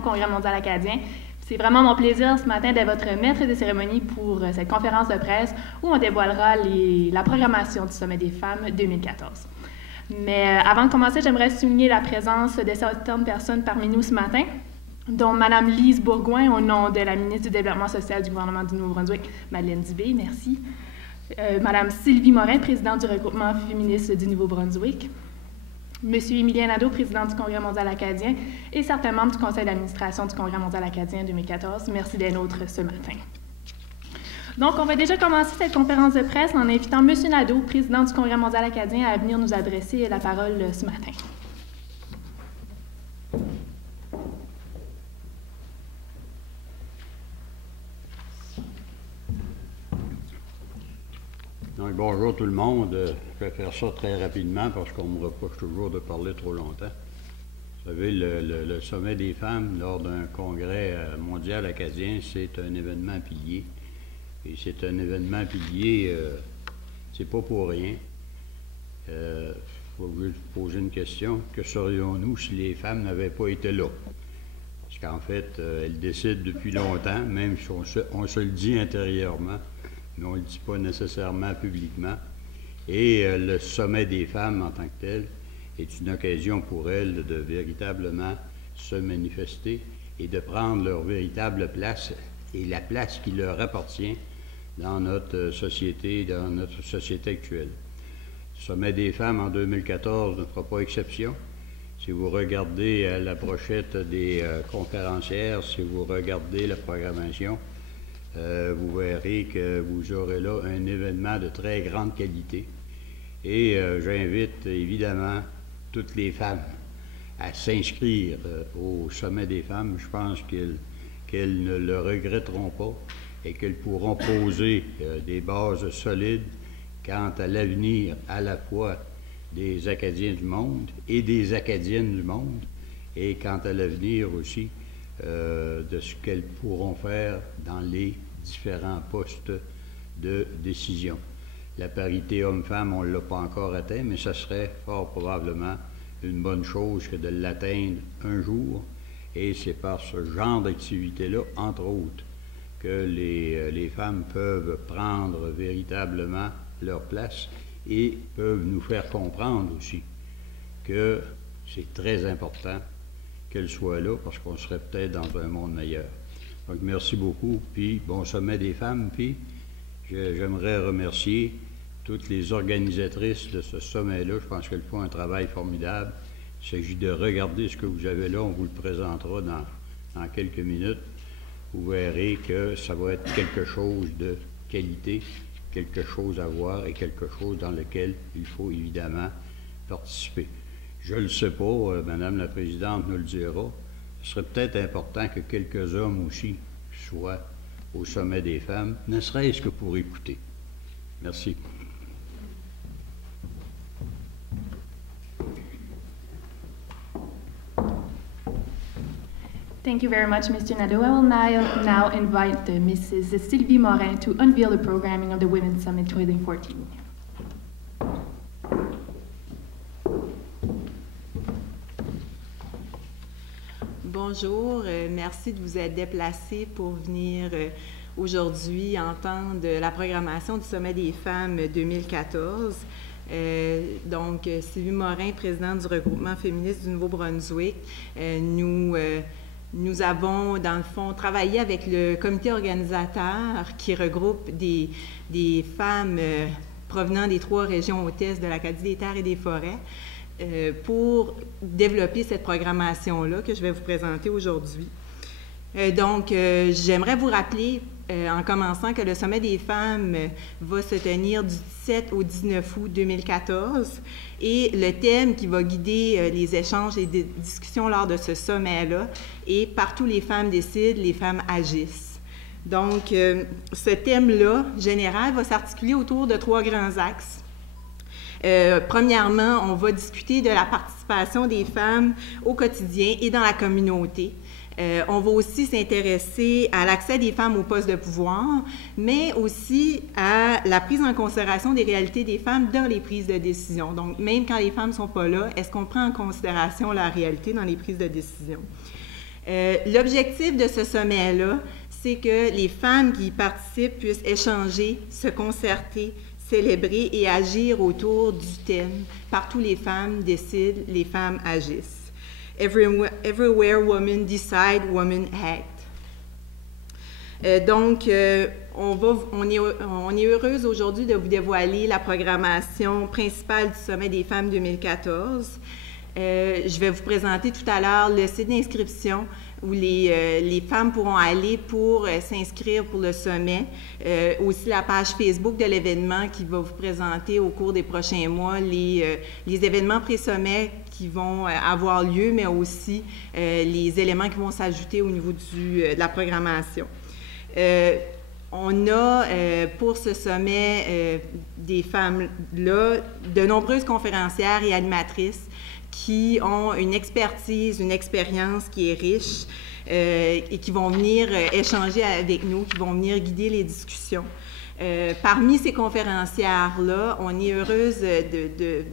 Congrès mondial acadien. C'est vraiment mon plaisir ce matin d'être votre maître de cérémonie pour cette conférence de presse où on dévoilera la programmation du Sommet des femmes 2014. Mais avant de commencer, j'aimerais souligner la présence de certaines personnes parmi nous ce matin, dont Mme Lise Bourgoin, au nom de la ministre du Développement social du gouvernement du Nouveau-Brunswick, Madeleine Dubé, merci. Mme Sylvie Morin, présidente du regroupement féministe du Nouveau-Brunswick. Monsieur Émilien Nadeau, président du Congrès mondial acadien, et certains membres du conseil d'administration du Congrès mondial acadien 2014. Merci d'être nôtres ce matin. Donc, on va déjà commencer cette conférence de presse en invitant Monsieur Nadeau, président du Congrès mondial acadien, à venir nous adresser la parole ce matin. Donc, bonjour tout le monde. Je vais faire ça très rapidement parce qu'on me reproche toujours de parler trop longtemps. Vous savez, le Sommet des femmes lors d'un congrès mondial acadien, c'est un événement pilier. Et c'est un événement pilier, c'est pas pour rien. Il faut juste poser une question. Que serions-nous si les femmes n'avaient pas été là? Parce qu'en fait, elles décident depuis longtemps, même si on se le dit intérieurement, mais on ne le dit pas nécessairement publiquement. Et le Sommet des femmes en tant que tel est une occasion pour elles de véritablement se manifester et de prendre leur véritable place et la place qui leur appartient dans notre société actuelle. Le Sommet des femmes en 2014 ne fera pas exception. Si vous regardez la brochette des conférencières, si vous regardez la programmation, vous verrez que vous aurez là un événement de très grande qualité. Et j'invite évidemment toutes les femmes à s'inscrire au Sommet des femmes. Je pense qu'elles ne le regretteront pas et qu'elles pourront poser des bases solides quant à l'avenir à la fois des Acadiens du monde et des Acadiennes du monde, et quant à l'avenir aussi de ce qu'elles pourront faire dans les différents postes de décision. La parité homme-femme, on ne l'a pas encore atteint, mais ce serait fort probablement une bonne chose que de l'atteindre un jour, et c'est par ce genre d'activité-là, entre autres, que les femmes peuvent prendre véritablement leur place et peuvent nous faire comprendre aussi que c'est très important qu'elles soient là, parce qu'on serait peut-être dans un monde meilleur. Donc, merci beaucoup, puis bon Sommet des femmes, puis j'aimerais remercier toutes les organisatrices de ce sommet-là. Je pense qu'elles font un travail formidable. Il s'agit de regarder ce que vous avez là, on vous le présentera dans quelques minutes. Vous verrez que ça va être quelque chose de qualité, quelque chose à voir et quelque chose dans lequel il faut évidemment participer. Je ne le sais pas, Madame la Présidente nous le dira. Ce serait peut-être important que quelques hommes aussi soient au Sommet des femmes, ne serait-ce que pour écouter. Merci. Thank you very much, Mr. Nadeau. I will now invite Mrs. Sylvie Morin to unveil the programming of the Women's Summit 2014. Bonjour, merci de vous être déplacés pour venir aujourd'hui entendre la programmation du Sommet des femmes 2014. Donc, Sylvie Morin, présidente du regroupement féministe du Nouveau-Brunswick, nous avons, dans le fond, travaillé avec le comité organisateur qui regroupe des femmes provenant des 3 régions hôtesses de l'Acadie des terres et des forêts pour développer cette programmation-là que je vais vous présenter aujourd'hui. Donc, j'aimerais vous rappeler, en commençant, que le Sommet des femmes va se tenir du 17 au 19 août 2014 et le thème qui va guider les échanges et les discussions lors de ce sommet-là est « Partout les femmes décident, les femmes agissent ». Donc, ce thème-là, général, va s'articuler autour de 3 grands axes. Premièrement, on va discuter de la participation des femmes au quotidien et dans la communauté. On va aussi s'intéresser à l'accès des femmes aux postes de pouvoir, mais aussi à la prise en considération des réalités des femmes dans les prises de décision. Donc, même quand les femmes ne sont pas là, est-ce qu'on prend en considération la réalité dans les prises de décision? L'objectif de ce sommet-là, c'est que les femmes qui y participent puissent échanger, se concerter, célébrer et agir autour du thème « Partout les femmes décident, les femmes agissent ». Everywhere women decide, women act. Donc, on est heureuse aujourd'hui de vous dévoiler la programmation principale du Sommet des femmes 2014. Je vais vous présenter tout à l'heure le site d'inscription où les femmes pourront aller pour s'inscrire pour le sommet. Aussi la page Facebook de l'événement qui va vous présenter au cours des prochains mois les événements pré-sommet qui vont avoir lieu, mais aussi les éléments qui vont s'ajouter au niveau de la programmation. On a pour ce sommet des femmes-là de nombreuses conférencières et animatrices qui ont une expertise, une expérience qui est riche et qui vont venir échanger avec nous, qui vont venir guider les discussions. Parmi ces conférencières-là, on est heureuse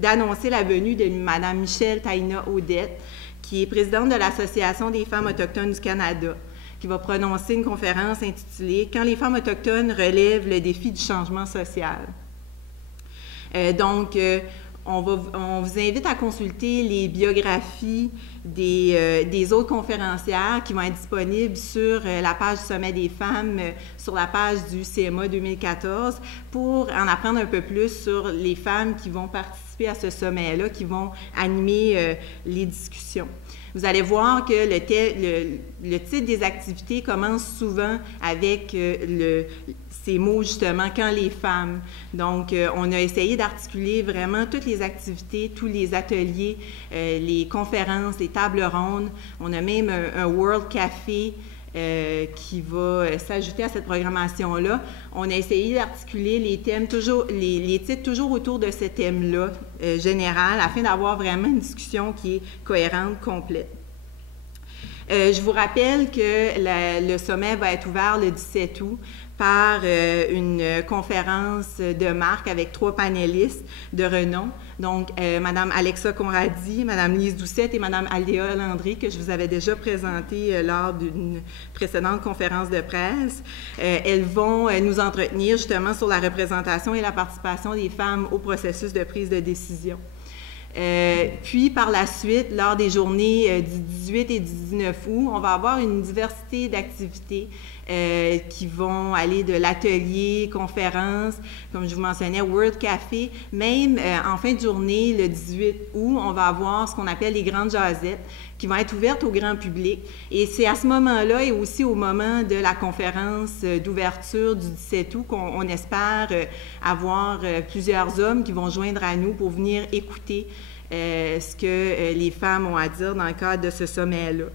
d'annoncer la venue de Mme Michelle Taïna Odette, qui est présidente de l'Association des femmes autochtones du Canada, qui va prononcer une conférence intitulée « Quand les femmes autochtones relèvent le défi du changement social ». On vous invite à consulter les biographies des autres conférencières qui vont être disponibles sur la page du Sommet des femmes, sur la page du CMA 2014, pour en apprendre un peu plus sur les femmes qui vont participer à ce sommet-là, qui vont animer les discussions. Vous allez voir que le titre des activités commence souvent avec ces mots, justement, « quand les femmes ». Donc, on a essayé d'articuler vraiment toutes les activités, tous les ateliers, les conférences, les tables rondes. On a même un World Café qui va s'ajouter à cette programmation-là. On a essayé d'articuler les thèmes, les titres toujours autour de ce thème-là général, afin d'avoir vraiment une discussion qui est cohérente, complète. Je vous rappelle que le sommet va être ouvert le 17 août par une conférence de marque avec 3 panélistes de renom. Donc, Mme Alexa Conradi, Mme Lise Doucette et Mme Aldéa Landry, que je vous avais déjà présentées lors d'une précédente conférence de presse. Elles vont nous entretenir justement sur la représentation et la participation des femmes au processus de prise de décision. Puis, par la suite, lors des journées du 18 et du 19 août, on va avoir une diversité d'activités qui vont aller de l'atelier, conférence, comme je vous mentionnais, World Café. Même en fin de journée, le 18 août, on va avoir ce qu'on appelle les grandes jasettes qui vont être ouvertes au grand public. Et c'est à ce moment-là et aussi au moment de la conférence d'ouverture du 17 août qu'on espère avoir plusieurs hommes qui vont joindre à nous pour venir écouter ce que les femmes ont à dire dans le cadre de ce sommet-là.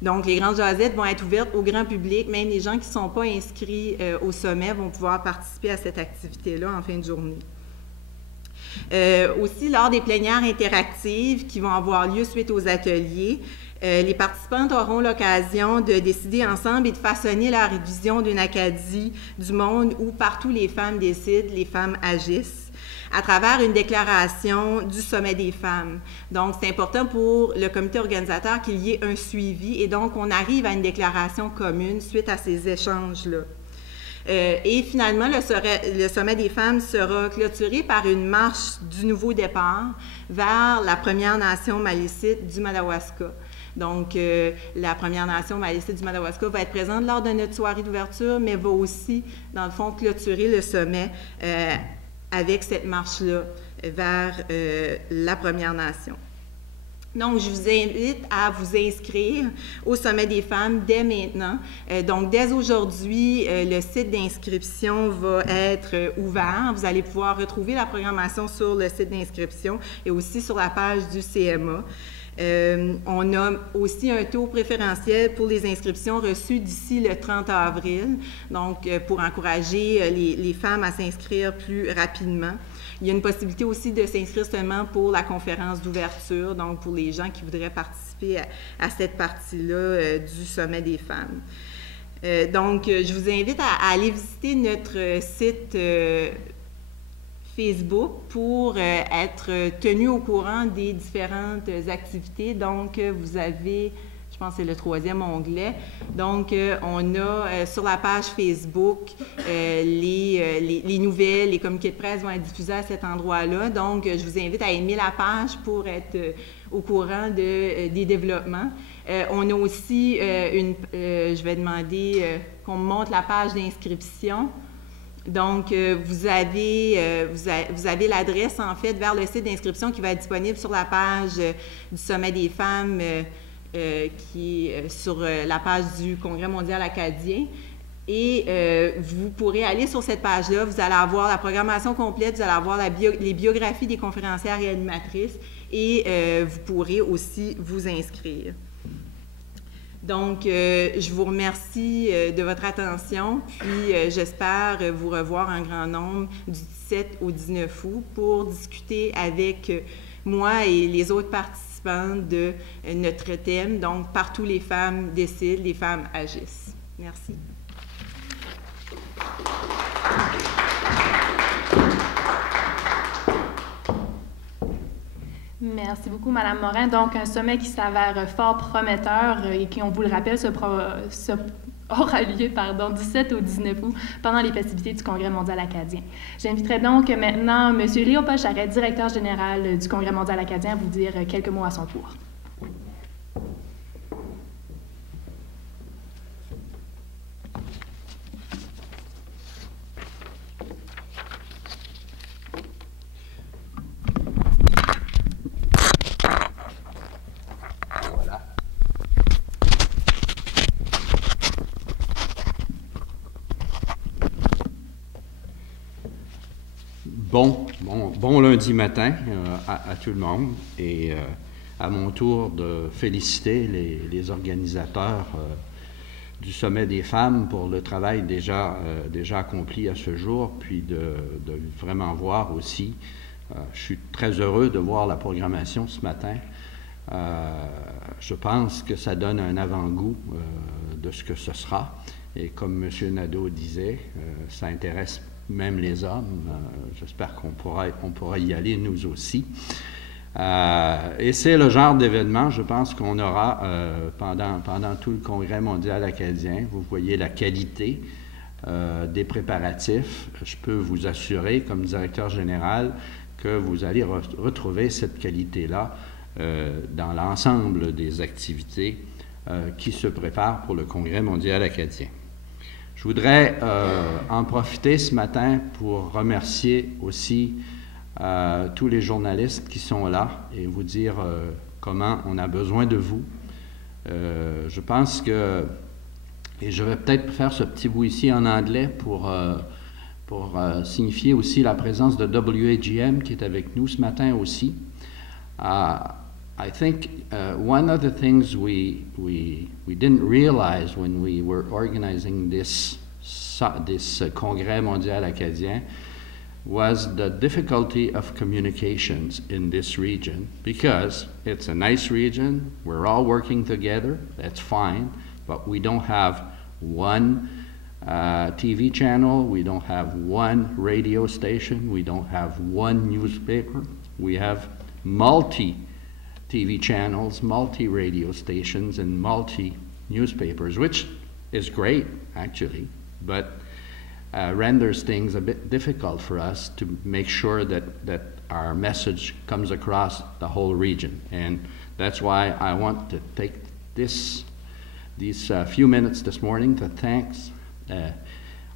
Donc, les grandes jasettes vont être ouvertes au grand public. Même les gens qui ne sont pas inscrits au sommet vont pouvoir participer à cette activité-là en fin de journée. Aussi, lors des plénières interactives qui vont avoir lieu suite aux ateliers, les participantes auront l'occasion de décider ensemble et de façonner leur vision d'une Acadie du monde où partout les femmes décident, les femmes agissent, à travers une déclaration du Sommet des femmes. Donc, c'est important pour le comité organisateur qu'il y ait un suivi et donc on arrive à une déclaration commune suite à ces échanges-là. Et finalement, le Sommet des femmes sera clôturé par une marche du nouveau départ vers la Première Nation malécite du Madawaska. Donc, la Première Nation malécite du Madawaska va être présente lors de notre soirée d'ouverture, mais va aussi, dans le fond, clôturer le sommet avec cette marche-là vers la Première Nation. Donc, je vous invite à vous inscrire au Sommet des femmes dès maintenant. Donc, dès aujourd'hui, le site d'inscription va être ouvert. Vous allez pouvoir retrouver la programmation sur le site d'inscription et aussi sur la page du CMA. On a aussi un taux préférentiel pour les inscriptions reçues d'ici le 30 avril, donc pour encourager les femmes à s'inscrire plus rapidement. Il y a une possibilité aussi de s'inscrire seulement pour la conférence d'ouverture, donc pour les gens qui voudraient participer à cette partie-là du Sommet des femmes. Donc, je vous invite à aller visiter notre site Facebook pour être tenu au courant des différentes activités. Donc, vous avez, je pense que c'est le 3e onglet. Donc, on a sur la page Facebook les nouvelles, les communiqués de presse vont être diffusés à cet endroit-là. Donc, je vous invite à aimer la page pour être au courant des développements. On a aussi je vais demander qu'on me montre la page d'inscription. Donc, vous avez l'adresse, en fait, vers le site d'inscription qui va être disponible sur la page du Sommet des femmes, qui est sur la page du Congrès mondial acadien. Et vous pourrez aller sur cette page-là, vous allez avoir la programmation complète, vous allez avoir les biographies des conférencières et animatrices, et vous pourrez aussi vous inscrire. Donc, je vous remercie de votre attention, puis j'espère vous revoir en grand nombre du 17 au 19 août pour discuter avec moi et les autres participants de notre thème. Donc, partout les femmes décident, les femmes agissent. Merci. Merci beaucoup, Mme Morin. Donc, un sommet qui s'avère fort prometteur et qui, on vous le rappelle, aura lieu du 7 au 19 août pendant les festivités du Congrès mondial acadien. J'inviterai donc maintenant M. Léopold Charret, directeur général du Congrès mondial acadien, à vous dire quelques mots à son tour. Bon lundi matin à tout le monde, et à mon tour de féliciter les organisateurs du Sommet des femmes pour le travail déjà accompli à ce jour, puis de vraiment voir aussi, je suis très heureux de voir la programmation ce matin. Je pense que ça donne un avant-goût de ce que ce sera, et comme M. Nadeau disait, ça intéresse même les hommes. J'espère qu'on pourra y aller nous aussi. Et c'est le genre d'événement, je pense, qu'on aura pendant tout le Congrès mondial acadien. Vous voyez la qualité des préparatifs. Je peux vous assurer, comme directeur général, que vous allez retrouver cette qualité-là dans l'ensemble des activités qui se préparent pour le Congrès mondial acadien. Je voudrais en profiter ce matin pour remercier aussi tous les journalistes qui sont là et vous dire comment on a besoin de vous. Je pense que, et je vais peut-être faire ce petit bout ici en anglais pour signifier aussi la présence de WAGM qui est avec nous ce matin aussi. I think one of the things we didn't realize when we were organizing this Congrès mondial acadien was the difficulty of communications in this region, because it's a nice region, we're all working together, that's fine, but we don't have one TV channel, we don't have one radio station, we don't have one newspaper, we have multi-TV channels, multi-radio stations, and multi-newspapers, which is great, actually, but renders things a bit difficult for us to make sure that our message comes across the whole region. And that's why I want to take these few minutes this morning to thank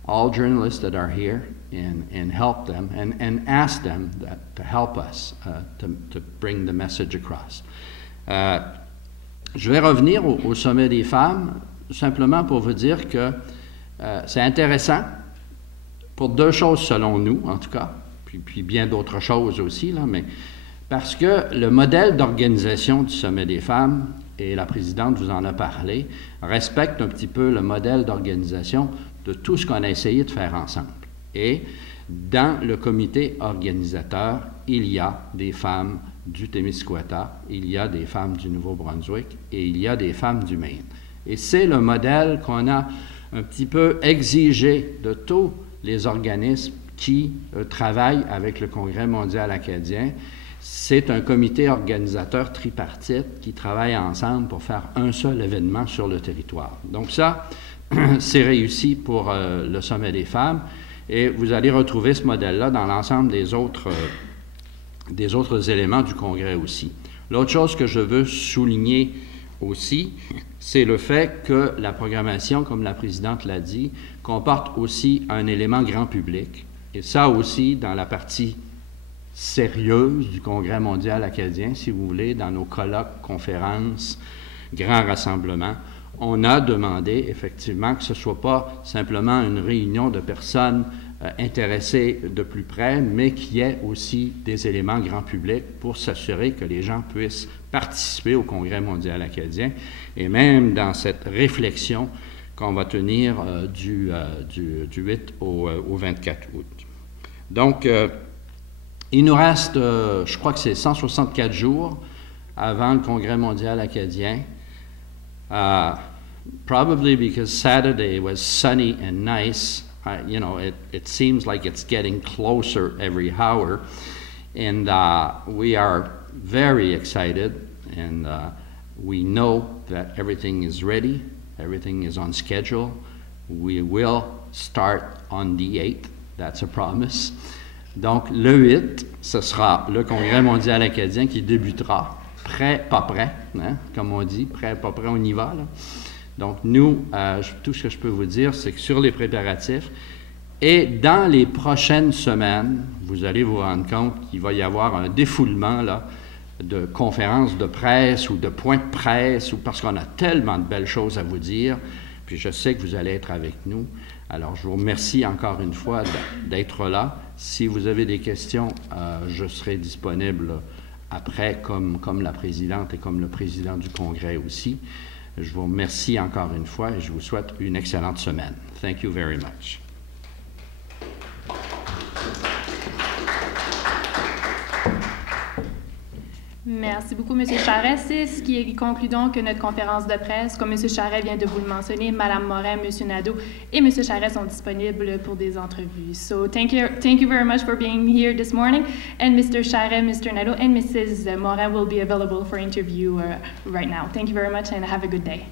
all journalists that are here and help them and ask them to help us to bring the message across. Je vais revenir au Sommet des femmes, simplement pour vous dire que c'est intéressant pour deux choses selon nous, en tout cas, puis bien d'autres choses aussi, là, mais parce que le modèle d'organisation du Sommet des femmes, et la présidente vous en a parlé, respecte un petit peu le modèle d'organisation de tout ce qu'on a essayé de faire ensemble. Et dans le comité organisateur, il y a des femmes du Témiscouata, il y a des femmes du Nouveau-Brunswick et il y a des femmes du Maine. Et c'est le modèle qu'on a un petit peu exigé de tous les organismes qui travaillent avec le Congrès mondial acadien. c'est un comité organisateur tripartite qui travaille ensemble pour faire un seul événement sur le territoire. Donc ça, c'est réussi pour le Sommet des femmes et vous allez retrouver ce modèle-là dans l'ensemble des autres éléments du Congrès aussi. L'autre chose que je veux souligner aussi, c'est le fait que la programmation, comme la présidente l'a dit, comporte aussi un élément grand public. Et ça aussi, dans la partie sérieuse du Congrès mondial acadien, si vous voulez, dans nos colloques, conférences, grands rassemblements, on a demandé effectivement que ce ne soit pas simplement une réunion de personnes intéressées de plus près, mais qu'il y ait aussi des éléments grand public pour s'assurer que les gens puissent participer au Congrès mondial acadien et même dans cette réflexion qu'on va tenir du 8 au 24 août. Donc, il nous reste, je crois que c'est 164 jours avant le Congrès mondial acadien. Probably because Saturday was sunny and nice, you know, it seems like it's getting closer every hour. And we are very excited, and we know that everything is ready, everything is on schedule. We will start on the 8th, that's a promise. Donc, le 8, ce sera le Congrès mondial acadien qui débutera. Prêt, pas prêt, hein, comme on dit, prêt, pas prêt, on y va, là. Donc, nous, tout ce que je peux vous dire, c'est que sur les préparatifs, et dans les prochaines semaines, vous allez vous rendre compte qu'il va y avoir un défoulement, là, de conférences de presse ou de points de presse, ou parce qu'on a tellement de belles choses à vous dire, puis je sais que vous allez être avec nous. Alors, je vous remercie encore une fois d'être là. Si vous avez des questions, je serai disponible après, comme la présidente et comme le président du Congrès aussi. Je vous remercie encore une fois et je vous souhaite une excellente semaine. Thank you very much. Merci beaucoup, M. Charest. C'est ce qui conclut donc notre conférence de presse. Comme M. Charest vient de vous le mentionner, Mme Morin, M. Nadeau et M. Charest sont disponibles pour des entrevues. So thank you very much for being here this morning. And Mr. Charest, Mr. Nadeau, and Mrs. Morin will be available for interview right now. Thank you very much and have a good day.